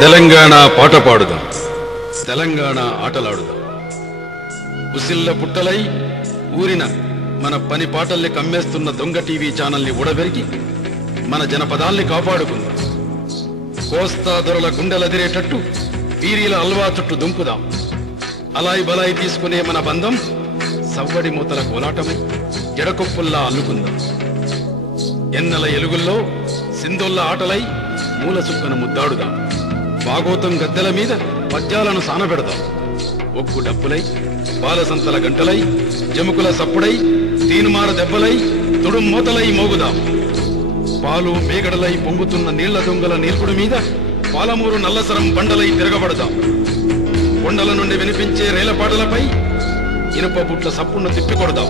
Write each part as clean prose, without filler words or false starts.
తెలంగాణ పాట పాడుదాం, తెలంగాణ ఆటలాడుదాం. ఉసిల్ల పుట్టలై ఊరిన మన పని పాటల్ని కమ్మేస్తున్న దొంగ టీవీ ఛానల్ని ఊడబెరికి మన జనపదాల్ని కాపాడుకుందాం. కోస్తా దొరల గుండెలదిరేటట్టు పీరీల అల్వా చుట్టూ దుంకుదాం. అలాయి బలాయి తీసుకునే మన బంధం సవ్వడి మూతల కోలాటమై జడకొప్పుల్లా అల్లుకుందాం. ఎన్నెల ఎలుగుల్లో సింధుల్ల ఆటలై మూల చుక్కన ముద్దాడుదాం. భాగోతం గద్దెల మీద పద్యాలను సానబెడదాం. ఒగ్గు డప్పులై బాలసంతల గంటలై జముకుల సప్పుడై తీనుమార దెబ్బలై తుడుం మూతలై మోగుదాం. పాలు మేగడలై పొంగుతున్న నీళ్ల దొంగల నీల్కుడి మీద పాలమూరు నల్లసరం బండలై తిరగబడదాం. కొండల నుండి వినిపించే రేలపాటలపై ఇనుప బుట్ల సప్పును తిప్పికొడదాం.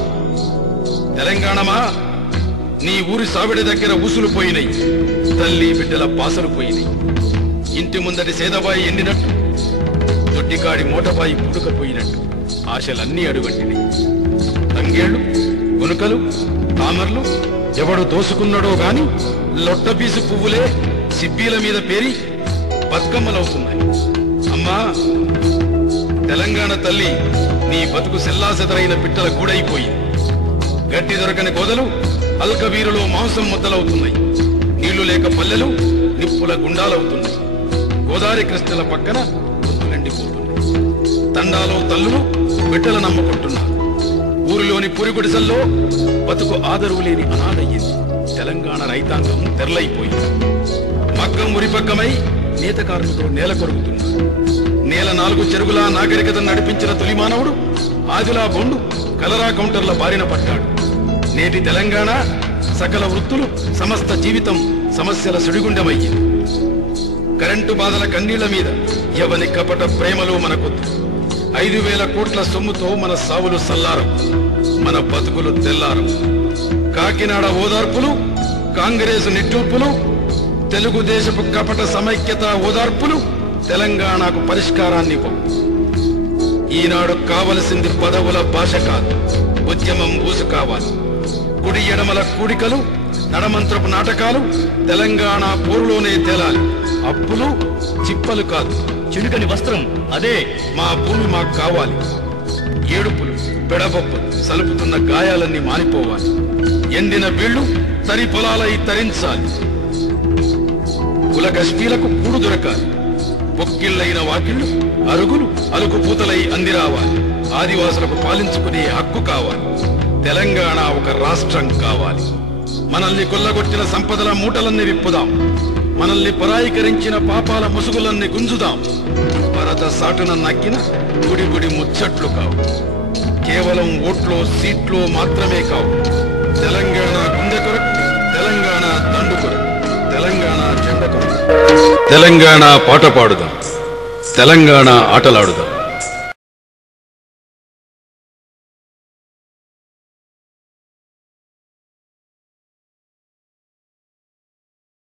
తెలంగాణమా, నీ ఊరి సావిడి దగ్గర ఊసులు పోయినాయి, తల్లి బిడ్డల పాసలు పోయినాయి. ఇంటి ముందటి సేదబాయి ఎండినట్టు, దొడ్డికాడి మూటబాయి పుడుకపోయినట్టు ఆశలన్నీ అడుగంటినాయి. తంగేళ్లు గునుకలు తామర్లు ఎవడు దోసుకున్నాడో గాని లొట్టపీసు పువ్వులే సిబ్బీల మీద పేరి బతుకమ్మలవుతున్నాయి. అమ్మా తెలంగాణ తల్లి, నీ బతుకు సెల్లాసెదరైన పిట్టల గూడైపోయి గట్టి దొరకని గోదలు అల్కవీరులో మాంసం ముద్దలవుతున్నాయి. నీళ్లు లేక పల్లెలు నిప్పుల గుండాలవుతున్నాయి. గోదావరి కృష్ణల పక్కన గొంతులెండిపోతున్నాయి. తండాలో తల్లులు బిడ్డలు నమ్ముకుంటున్నారు. ఊరిలోని పురిగుడిసల్లో బతుకు ఆదరువు లేని అనాథయ్యింది. తెలంగాణ రైతాంగం తెరలైపోయింది. మగ్గం ఉరిపగ్గమై నేత కార్మికులు నేల కొరుగుతున్నారు. నేల 4 చెరుగులా నాగరికతను నడిపించిన తొలి మానవుడు ఆదిలా బొండు కలరా కౌంటర్ల బారిన పడ్డాడు. నేటి తెలంగాణ సకల వృత్తులు సమస్త జీవితం సమస్యల సుడిగుండమయ్యింది. కరెంటు బాధల కన్నీళ్ల మీద ఎవని కపట ప్రేమలు మనకొద్దు. 5,000 కోట్ల సొమ్ముతో మన సావులు సల్లారం, మన బతుకులు తెల్లారం. కాకినాడ ఓదార్పులు, కాంగ్రెసు నిట్టూర్పులు, తెలుగుదేశపు కపట సమైక్యత ఓదార్పులు తెలంగాణకు పరిష్కారాన్ని ఇవ్వవు. ఈనాడు కావలసింది పదవుల భాష కాదు, ఉద్యమం ఊసు కావాలి. కుడి ఎడమల కూడికలు, నడమంత్రపు నాటకాలు తెలంగాణ పోరులోనే తేలాలి. అప్పులు చిప్పలు కాదు, చినుకని వస్త్రం అదే మా భూమి మాకు కావాలి. ఏడుపులు పెడబొప్పులు సలుపుతున్న గాయాలన్నీ మానిపోవాలి. ఎండిన వీళ్లు తరి పొలాలై తరించాలి. కులగష్పీలకు కూడు దొరకాలి. పొక్కిళ్లైన వాకిళ్లు అరుగులు అలుగు పూతలై అందిరావాలి. ఆదివాసులకు పాలించుకునే హక్కు కావాలి. తెలంగాణ ఒక రాష్ట్రం కావాలి. మనల్ని కొల్లగొట్టిన సంపదల మూటలన్నీ విప్పుదాం. మనల్ని పరాయీకరించిన పాపాల ముసుగులన్నీ గుంజుదాం. భరత సాటున నక్కిన గుడి గుడి ముచ్చట్లు కావు. కేవలం ఓట్లో సీట్లో మాత్రమే కావు. తెలంగాణ గుండె కొరకు, తెలంగాణ దండు కొరకు, తెలంగాణ జెండ కొరకు. తెలంగాణ పాట పాడుదాం, తెలంగాణ ఆటలాడుదాం.